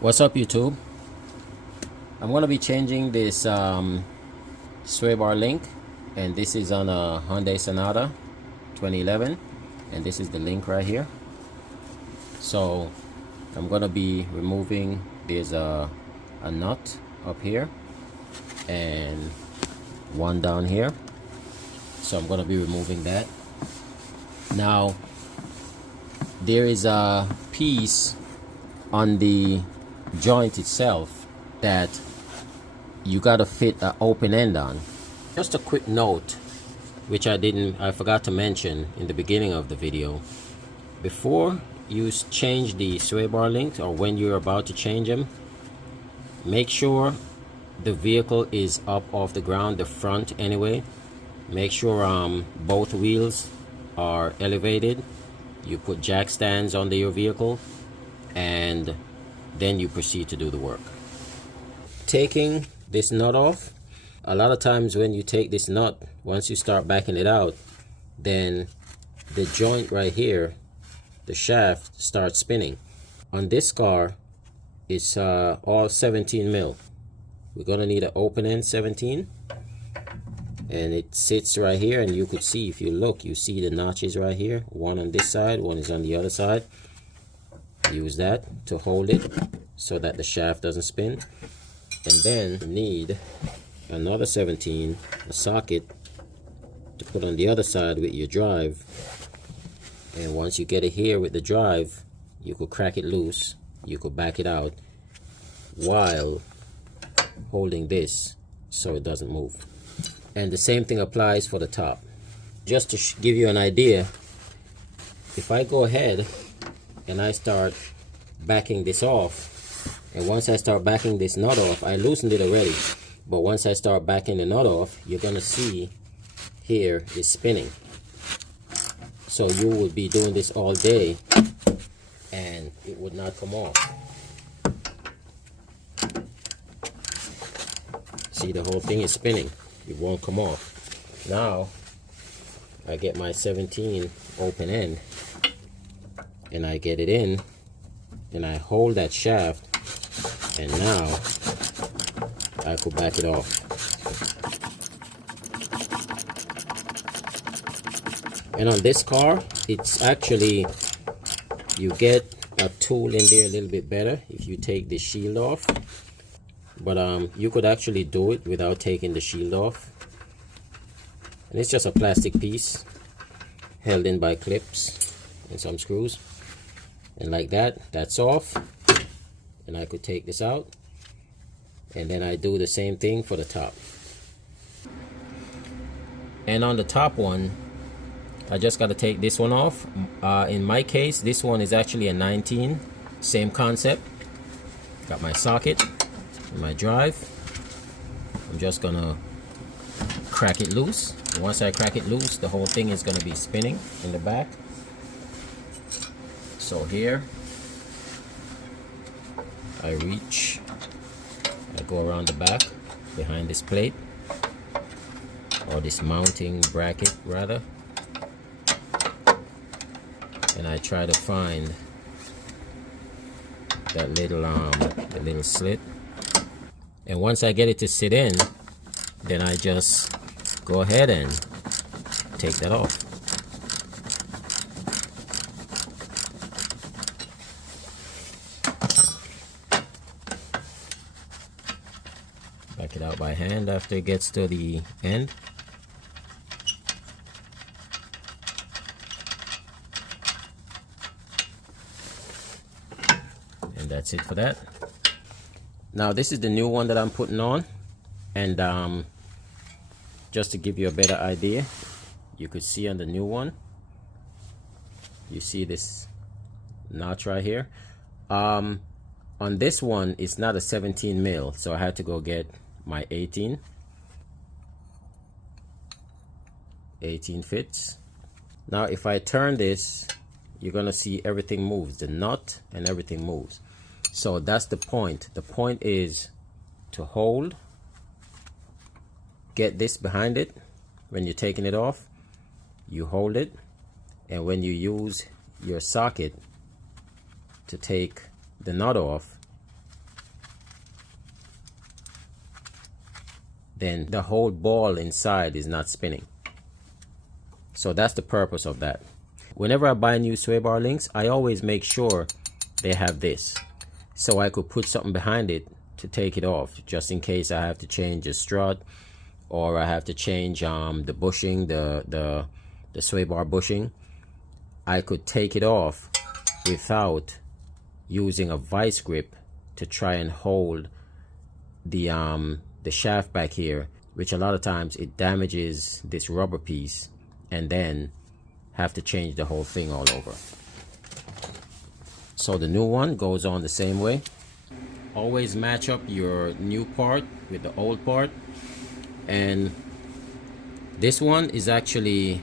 What's up, YouTube? I'm going to be changing this sway bar link, and this is on a Hyundai Sonata 2011, and this is the link right here. So I'm going to be removing, there's a nut up here and one down here, so I'm going to be removing that. Now there is a piece on the joint itself that you got to fit an open end on. Just a quick note, which I forgot to mention in the beginning of the video. Before you change the sway bar links, or when you're about to change them, make sure the vehicle is up off the ground, the front anyway. Make sure both wheels are elevated. You put jack stands under your vehicle, and then you proceed to do the work. Taking this nut off, a lot of times when you take this nut, once you start backing it out, then the joint right here, the shaft, starts spinning. On this car, it's all 17 mil. We're gonna need an open end 17, and it sits right here, and you could see, if you look, you see the notches right here, one on this side, one is on the other side. Use that to hold it so that the shaft doesn't spin. And then you need another 17, a socket to put on the other side with your drive. And once you get it here with the drive, you could crack it loose, you could back it out while holding this so it doesn't move. And the same thing applies for the top. Just to give you an idea, if I go ahead and I start backing this off, and once I start backing this nut off, I loosened it already, but once I start backing the nut off, you're gonna see here it's spinning. So you would be doing this all day and it would not come off. See, the whole thing is spinning, it won't come off. Now I get my 17 open end, and I get it in, and I hold that shaft, and now I could back it off. And on this car, it's actually, you get a tool in there a little bit better if you take the shield off, but you could actually do it without taking the shield off. And it's just a plastic piece held in by clips and some screws. And like that, that's off, and I could take this out, and then I do the same thing for the top. And on the top one, I just got to take this one off. In my case, this one is actually a 19, same concept. Got my socket and my drive. I'm just gonna crack it loose. And once I crack it loose, the whole thing is gonna be spinning in the back. So here, I reach, I go around the back behind this plate, or this mounting bracket rather, and I try to find that little the little slit. And once I get it to sit in, then I just go ahead and take that off. Back it out by hand after it gets to the end. And that's it for that. Now this is the new one that I'm putting on, and just to give you a better idea, you could see on the new one, you see this notch right here. On this one, it's not a 17 mil, so I had to go get my 18 fits. Now if I turn this, you're gonna see everything moves, the nut and everything moves. So that's the point. The point is to hold, get this behind it. When you're taking it off, you hold it, and when you use your socket to take the nut off, then the whole ball inside is not spinning. So that's the purpose of that. Whenever I buy new sway bar links, I always make sure they have this, so I could put something behind it to take it off, just in case I have to change a strut, or I have to change the bushing, the sway bar bushing. I could take it off without using a vice grip to try and hold the shaft back here, which a lot of times it damages this rubber piece, and then have to change the whole thing all over. So the new one goes on the same way. Always match up your new part with the old part. And this one is actually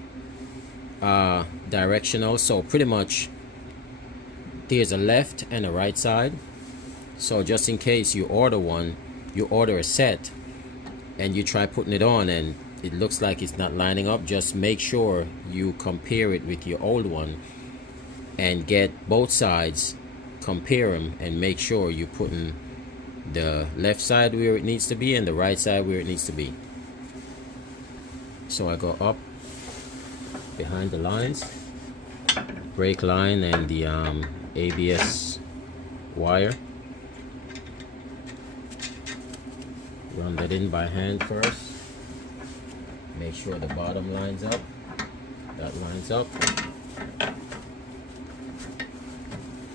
directional, so pretty much there's a left and a right side. So just in case you order one, you order a set and you try putting it on and it looks like it's not lining up, just make sure you compare it with your old one and get both sides, compare them, and make sure you're putting the left side where it needs to be and the right side where it needs to be. So I go up behind the lines, brake line and the ABS wire. Run that in by hand first. Make sure the bottom lines up. That lines up.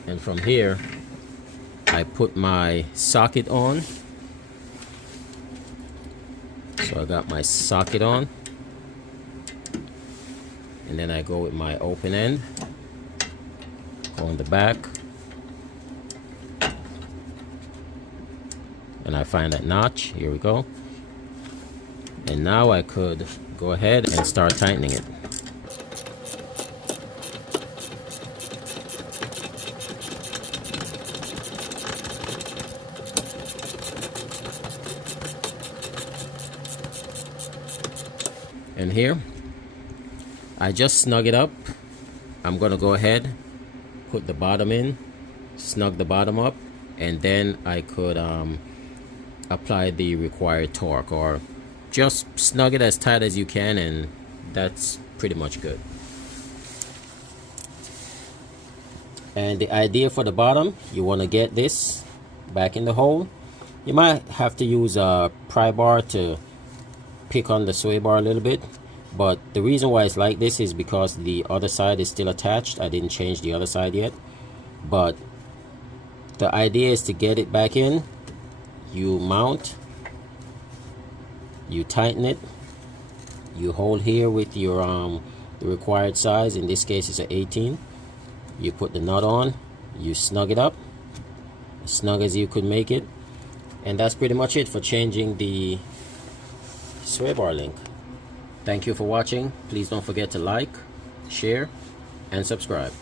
And from here, I put my socket on. So I got my socket on. And then I go with my open end. Go on the back. And I find that notch. Here we go. And now I could go ahead and start tightening it. And here, I just snug it up. I'm gonna go ahead, put the bottom in, snug the bottom up, and then I could apply the required torque, or just snug it as tight as you can, and that's pretty much good. And the idea for the bottom, you want to get this back in the hole. You might have to use a pry bar to pick on the sway bar a little bit, but the reason why it's like this is because the other side is still attached. I didn't change the other side yet, but the idea is to get it back in. You mount, you tighten it, you hold here with your the required size. In this case it's an 18. You put the nut on, you snug it up as snug as you could make it, and that's pretty much it for changing the sway bar link. Thank you for watching. Please don't forget to like, share, and subscribe.